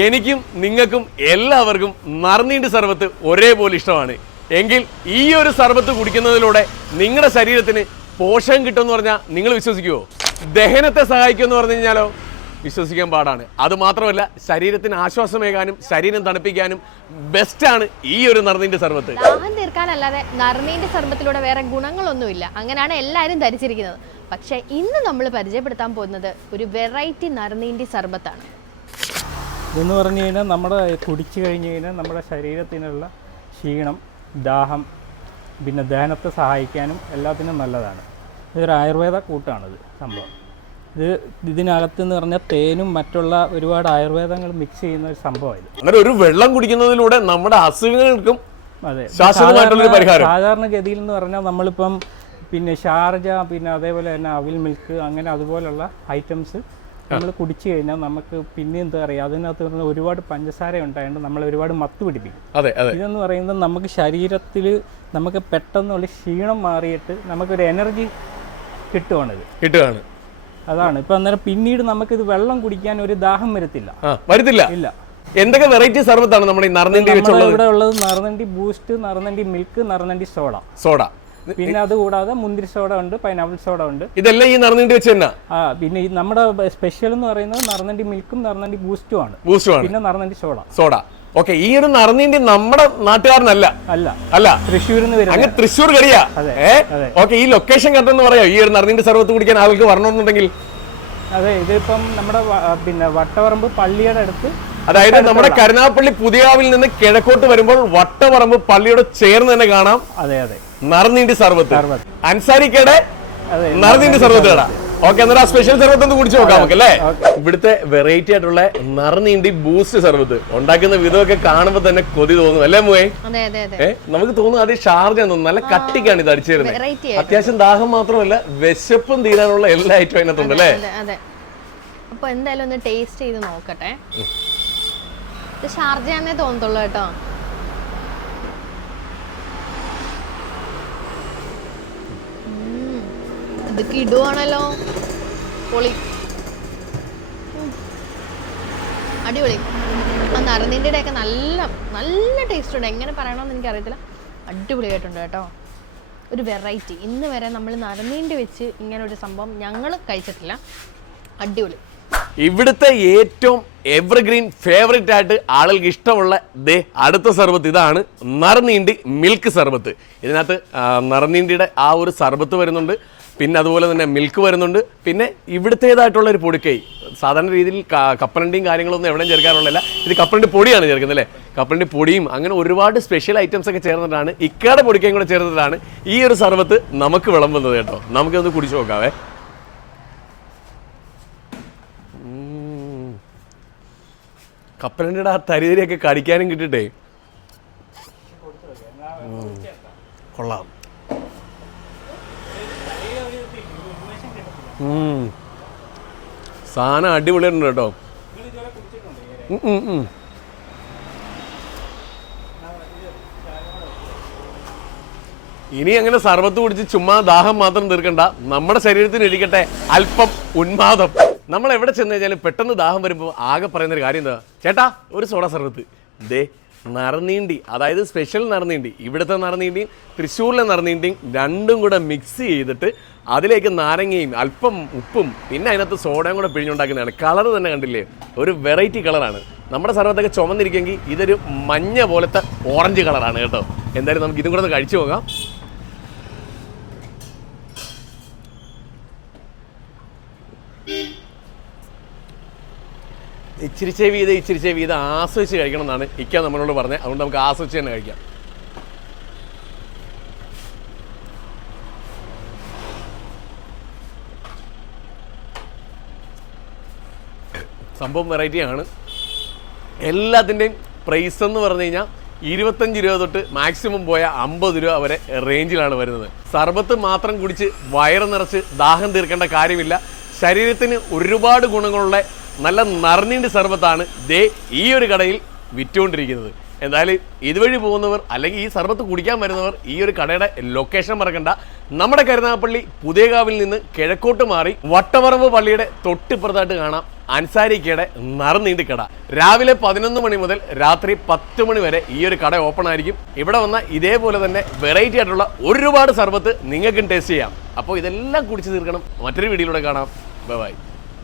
എനിക്കും നിങ്ങൾക്കും എല്ലാവർക്കും നറുനീണ്ട് സർബത്ത് ഒരേപോലെ ഇഷ്ടമാണ്. എങ്കിൽ ഈ ഒരു സർബത്ത് കുടിക്കുന്നതിലൂടെ നിങ്ങളുടെ ശരീരത്തിന് പോഷകം കിട്ടുമെന്ന് പറഞ്ഞാൽ നിങ്ങൾ വിശ്വസിക്കുമോ ദഹനത്തെ സഹായിക്കുമെന്ന് പറഞ്ഞു കഴിഞ്ഞാലോ? വിശ്വസിക്കാൻ പാടാണ്. അത് മാത്രമല്ല ശരീരത്തിന് ആശ്വാസമേകാനും ശരീരം തണുപ്പിക്കാനും ബെസ്റ്റ് ആണ് ഈ ഒരു നറുനീന്റെ സർബത്ത്. ദാഹം തീർക്കാനല്ലാതെ നറുനീന്റെ സർബത്തിലൂടെ വേറെ ഗുണങ്ങളൊന്നുമില്ല. അങ്ങനെയാണ് എല്ലാവരും ധരിച്ചിരിക്കുന്നത്. പക്ഷേ ഇന്ന് നമ്മൾ പരിചയപ്പെടുത്താൻ പോകുന്നത് ഒരു വെറൈറ്റി നറുനീന്റെ സർബത്താണ്. ഇതെന്ന് പറഞ്ഞു കഴിഞ്ഞാൽ നമ്മുടെ കുടിച്ചു കഴിഞ്ഞ് കഴിഞ്ഞാൽ നമ്മുടെ ശരീരത്തിനുള്ള ക്ഷീണം ദാഹം പിന്നെ ദഹനത്തെ സഹായിക്കാനും എല്ലാത്തിനും നല്ലതാണ്. ഇതൊരു ആയുർവേദ കൂട്ടാണിത് സംഭവം. ഇത് ഇതിനകത്ത് എന്ന് പറഞ്ഞാൽ തേനും മറ്റുള്ള ഒരുപാട് ആയുർവേദങ്ങൾ മിക്സ് ചെയ്യുന്ന ഒരു സംഭവം ഇത് അങ്ങനെ ഒരു വെള്ളം കുടിക്കുന്നതിലൂടെ നമ്മുടെ അസുഖങ്ങൾക്കും അതെ. സാധാരണഗതിയിൽ എന്ന് പറഞ്ഞാൽ നമ്മളിപ്പം പിന്നെ ഷാർജ പിന്നെ അതേപോലെ തന്നെ അവിൽ മിൽക്ക് അങ്ങനെ അതുപോലുള്ള ഐറ്റംസ് നമ്മൾ കുടിച്ചു കഴിഞ്ഞാൽ നമുക്ക് പിന്നെ എന്താ പറയുക അതിനകത്ത് ഒരുപാട് പഞ്ചസാര ഉണ്ടായതുകൊണ്ട് നമ്മൾ ഒരുപാട് മത്ത് പിടിപ്പിക്കും. അതെ അതെ. ഇതെന്ന് പറയുന്നത് നമുക്ക് ശരീരത്തിൽ നമുക്ക് പെട്ടെന്നുള്ള ക്ഷീണം മാറിയിട്ട് നമുക്കൊരു എനർജി കിട്ടുവാണിത് കിട്ടുകയാണ് അതാണ്. ഇപ്പൊ അന്നേരം പിന്നീട് നമുക്കിത് വെള്ളം കുടിക്കാൻ ഒരു ദാഹം വരത്തില്ല. വരത്തില്ല? ഇല്ല. എന്തൊക്കെ വെറൈറ്റി സർബത്താണ് നമ്മുടെ ഈ നറുനീണ്ടി വെച്ചുള്ളത്? ഇവിടെ ഉള്ളത് നറുനണ്ടി ബൂസ്റ്റ് നറുനണ്ടി മിൽക്ക് നറുനണ്ടി സോഡ. സോഡ. പിന്നെ അത് കൂടാതെ മുന്തിരി സോഡ ഉണ്ട് പൈനാപ്പിൾ സോഡ ഉണ്ട്. ഇതെല്ലാം ഈ നറുനണ്ടി വെച്ച് തന്നെ? ആ പിന്നെ ഈ നമ്മുടെ സ്പെഷ്യൽ എന്ന് പറയുന്നത് നറുനണ്ടി മിൽക്കും നറുനണ്ടി ബൂസ്റ്റും ആണ്. ബൂസ്റ്റും പിന്നെ നറുനണ്ടി സോഡ. സോഡ. ഓക്കെ ഈ ഒരു നറുനീണ്ടി നമ്മുടെ നാട്ടുകാരനല്ല. അല്ല. അല്ല. തൃശ്ശൂരിൽ നിന്ന് അങ്ങ് തൃശ്ശൂർ കടിയാ ഓക്കെ ഈ ലൊക്കേഷൻ കണ്ടെന്ന് പറയാം. ഈ ഒരു നറുനീണ്ടി സർവത്ത് കുടിക്കാൻ ആൾക്ക് വരണമെന്നുണ്ടെങ്കിൽ. അതെ ഇതിപ്പം നമ്മുടെ പിന്നെ വട്ടവറമ്പ് പള്ളിയുടെ അടുത്ത് അതായത് നമ്മുടെ കരുനാപ്പള്ളി പുതിയാവിൽ നിന്ന് കിഴക്കോട്ട് വരുമ്പോൾ വട്ടവറമ്പ് പള്ളിയോട് ചേർന്ന് തന്നെ കാണാം. അതെ അതെ. നറുനീണ്ടി സർവത്ത്. അൻസാരിക്കടെ നറുനീണ്ടി സർവത്ത്. കട ഓക്കെ എന്നാൽ ആ സ്പെഷ്യൽ സർവത്ത് ഒന്ന് കുടിച്ചു നോക്കാം നമുക്ക് അല്ലേ. ഇവിടുത്തെ വെറൈറ്റി ആയിട്ടുള്ള നറുനീണ്ടി ബൂസ്റ്റ് സർവത്ത്. ഉണ്ടാക്കുന്ന വിധമൊക്കെ കാണുമ്പോ തന്നെ കൊതി തോന്നും. അല്ലേ മോയെ? നമുക്ക് തോന്നുന്നു അത് ഷാർജ തോന്നുന്നു. നല്ല കട്ടിക്കാണ് ഇത് അടിച്ചിരുന്നത്. അത്യാവശ്യം ദാഹം മാത്രമല്ല വിശപ്പും തീരാനുള്ള എല്ലാ ഐറ്റം അതിനകത്തുണ്ട് അല്ലേ? അപ്പൊ എന്തായാലും ഒന്ന് ടേസ്റ്റ് ചെയ്ത് നോക്കട്ടെ. ഷാർജ തന്നെ തോന്നത്തുള്ളൂ കേട്ടോ. ഇത് കിടുവാണല്ലോ പൊളി. അടിപൊളി. ആ നറുനീന്റെ ഒക്കെ നല്ല നല്ല ടേസ്റ്റ് ഉണ്ട്. എങ്ങനെ പറയണമെന്ന് എനിക്കറിയത്തില്ല. അടിപൊളിയായിട്ടുണ്ട് കേട്ടോ. ഒരു വെറൈറ്റി ഇന്ന് വരെ നമ്മൾ നറുനീണ്ടി വെച്ച് ഇങ്ങനെ ഒരു സംഭവം ഞങ്ങൾ കഴിച്ചിട്ടില്ല. അടിപൊളി. ഇവിടുത്തെ ഏറ്റവും എവർഗ്രീൻ ഫേവറേറ്റ് ആയിട്ട് ആളുകൾക്ക് ഇഷ്ടമുള്ള ദേ അടുത്ത സർബത്ത് ഇതാണ് നറുനീണ്ടി മിൽക്ക് സർബത്ത്. ഇതിനകത്ത് നറുനീണ്ടിയുടെ ആ ഒരു സർബത്ത് വരുന്നുണ്ട്. പിന്നെ അതുപോലെ തന്നെ മിൽക്ക് വരുന്നുണ്ട്. പിന്നെ ഇവിടുത്തേതായിട്ടുള്ള ഒരു പൊടിക്കൈ. സാധാരണ രീതിയിൽ കപ്പലണ്ടിയും കാര്യങ്ങളൊന്നും എവിടെയും ചേർക്കാറുള്ളതല്ല. ഇത് കപ്പലണ്ടി പൊടിയാണ് ചേർക്കുന്നത് അല്ലേ? കപ്പലണ്ടി പൊടിയും അങ്ങനെ ഒരുപാട് സ്പെഷ്യൽ ഐറ്റംസ് ഒക്കെ ചേർന്നിട്ടാണ് ഇക്കയുടെ പൊടിക്കയും കൂടെ ചേർന്നിട്ടാണ് ഈ ഒരു സർവത്ത് നമുക്ക് വിളമ്പുന്നത് കേട്ടോ. നമുക്കൊന്ന് കുടിച്ചു നോക്കാവേ. കപ്പലണ്ടിയുടെ ആ തരിതരിയൊക്കെ കടിക്കാനും കിട്ടിട്ടേ കൊള്ളാം. സാധനം അടിപൊളിയുണ്ട് കേട്ടോ. ഇനി അങ്ങനെ സർബത്ത് കുടിച്ച് ചുമ്മാ ദാഹം മാത്രം തീർക്കണ്ട. നമ്മുടെ ശരീരത്തിന് ഇരിക്കട്ടെ. അല്പം ഉന്മാദം. നമ്മൾ എവിടെ ചെന്ന് കഴിഞ്ഞാലും പെട്ടെന്ന് ദാഹം വരുമ്പോൾ ആകെ പറയുന്ന ഒരു കാര്യം എന്താ? ചേട്ടാ ഒരു സോഡ സർബത്ത് ദേ നറുനീണ്ടി. അതായത് സ്പെഷ്യൽ നറുനീണ്ടി. ഇവിടുത്തെ നറുനീണ്ടിയും തൃശ്ശൂരിലെ നറുനീണ്ടിയും രണ്ടും കൂടെ മിക്സ് ചെയ്തിട്ട് അതിലേക്ക് നാരങ്ങയും അല്പം ഉപ്പും പിന്നെ അതിനകത്ത് സോഡയും കൂടെ പിഴിഞ്ഞുണ്ടാക്കുന്നതാണ്. കളർ തന്നെ കണ്ടില്ലേ? ഒരു വെറൈറ്റി കളറാണ്. നമ്മുടെ സർവത്തൊക്കെ ചുമന്നിരിക്കുമെങ്കിൽ ഇതൊരു മഞ്ഞ പോലത്തെ ഓറഞ്ച് കളറാണ് കേട്ടോ. എന്തായാലും നമുക്ക് ഇതും കൂടെ ഒന്ന് കഴിച്ചു പോകാം ഇച്ചിരി ചെവി ഇത് ഇച്ചിരി ചെവി ഇത് ആസ്വദിച്ച് കഴിക്കണം എന്നാണ് ഇക്ക നമ്മളോട് പറഞ്ഞത്. അതുകൊണ്ട് നമുക്ക് ആസ്വദിച്ച് തന്നെ കഴിക്കാം. സംഭവം വെറൈറ്റിയാണ്. എല്ലാത്തിന്റെയും പ്രൈസ് എന്ന് പറഞ്ഞു കഴിഞ്ഞാൽ ഇരുപത്തഞ്ച് രൂപ തൊട്ട് മാക്സിമം പോയ അമ്പത് രൂപ വരെ റേഞ്ചിലാണ് വരുന്നത്. സർബത്ത് മാത്രം കുടിച്ച് വയറ് നിറച്ച് ദാഹം തീർക്കേണ്ട കാര്യമില്ല. ശരീരത്തിന് ഒരുപാട് ഗുണങ്ങളുള്ള നല്ല നിറഞ്ഞിന്റെ സർബത്താണ് ദേ ഈ ഒരു കടയിൽ വിറ്റുകൊണ്ടിരിക്കുന്നത്. എന്തായാലും ഇതുവഴി പോകുന്നവർ അല്ലെങ്കിൽ ഈ സർബത്ത് കുടിക്കാൻ വരുന്നവർ ഈ ഒരു കടയുടെ ലൊക്കേഷൻ മറക്കണ്ട. നമ്മുടെ കരുനാഗപ്പള്ളി പുതിയകാവിൽ നിന്ന് കിഴക്കോട്ട് മാറി വട്ടവറമ്പ് പള്ളിയുടെ തൊട്ടിപ്പുറത്തായിട്ട് കാണാം. അൻസാരിക്കയുടെ നറുനീണ്ടി കട. രാവിലെ പതിനൊന്ന് മണി മുതൽ രാത്രി പത്ത് മണി വരെ ഈ ഒരു കട ഓപ്പൺ ആയിരിക്കും. ഇവിടെ വന്ന ഇതേപോലെ തന്നെ വെറൈറ്റി ആയിട്ടുള്ള ഒരുപാട് സർബത്ത് നിങ്ങൾക്കും ടേസ്റ്റ് ചെയ്യാം. അപ്പോൾ ഇതെല്ലാം കുടിച്ച് തീർക്കണം. മറ്റൊരു വീഡിയോയിലൂടെ കാണാം. ബൈ